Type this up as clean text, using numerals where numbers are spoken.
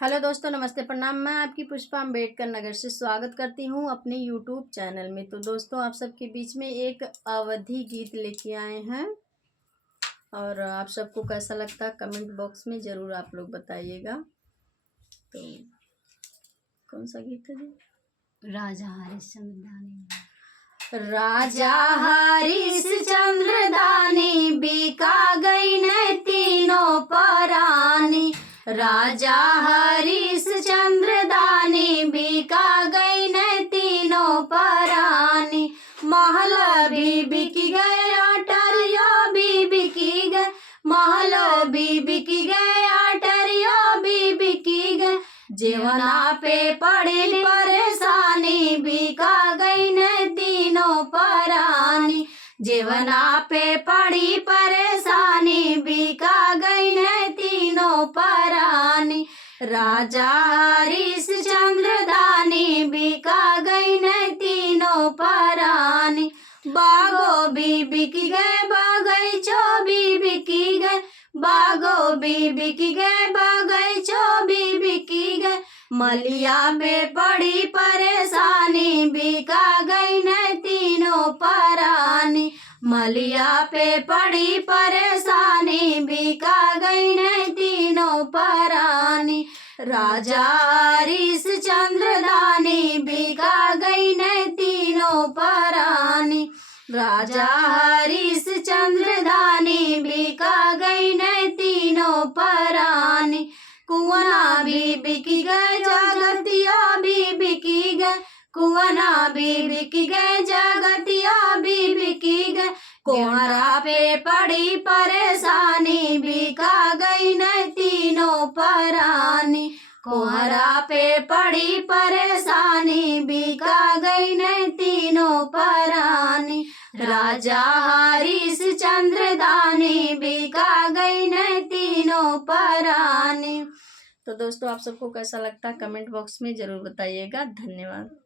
Hello दोस्तों, नमस्ते, प्रणाम। मैं आपकी पुष्पा अम्बेडकर नगर से स्वागत करती हूँ अपने यूट्यूब चैनल में। तो दोस्तों, आप सबके बीच में एक अवधी गीत लेके आए हैं और आप सबको कैसा लगता है कमेंट बॉक्स में ज़रूर आप लोग बताइएगा। तो कौन सा गीत है जी? राजा हरिश्चंद्र दानी। राजा हरिश्चंद्र दानी बिका गई न तीनों परानी। राजा हरिश्चंद्र दानी बिका गई न तीनों परानी। महल भी बिक गए, अटरिया भी बिकी गए। महल भी बिक गए, अटरिया भी बिकी गए। जीवना पे पड़ी परेशानी बिका गई न तीनों परानी। जीवना पे पड़ी परेशानी बिका गई न तीनों परानी। राजा हरिश्चंद्र दानी बिका गई न तीनों परानी। बागो भी बिक गए, बगीचो भी बिकी गए। बागो भी बिक गए, बगीचो भी बिकी गए। मलिया में पड़ी परेशानी बिका गई न तीनों परानी। मलिया पे पड़ी परेशानी बिका गई न तीनों परानी। राजा हरिश्चंद्र दानी बिका गई न तीनों परानी। राजा हरिश्चंद्र दानी बिका गई न तीनों परानी। कुआना भी बिकी गए, जगतिया भी बिकी गए। कुआना भी बिकी गए, जगतिया भी बिकी गए। कोहरा पे पड़ी परेशानी बिका गई न तीनों परानी। कोहरा पे पड़ी परेशानी बिका गई न तीनों परानी। राजा हरिश्चंद्र दानी बिका गई न तीनों परानी। तो दोस्तों, आप सबको कैसा लगता है कमेंट बॉक्स में ज़रूर बताइएगा। धन्यवाद।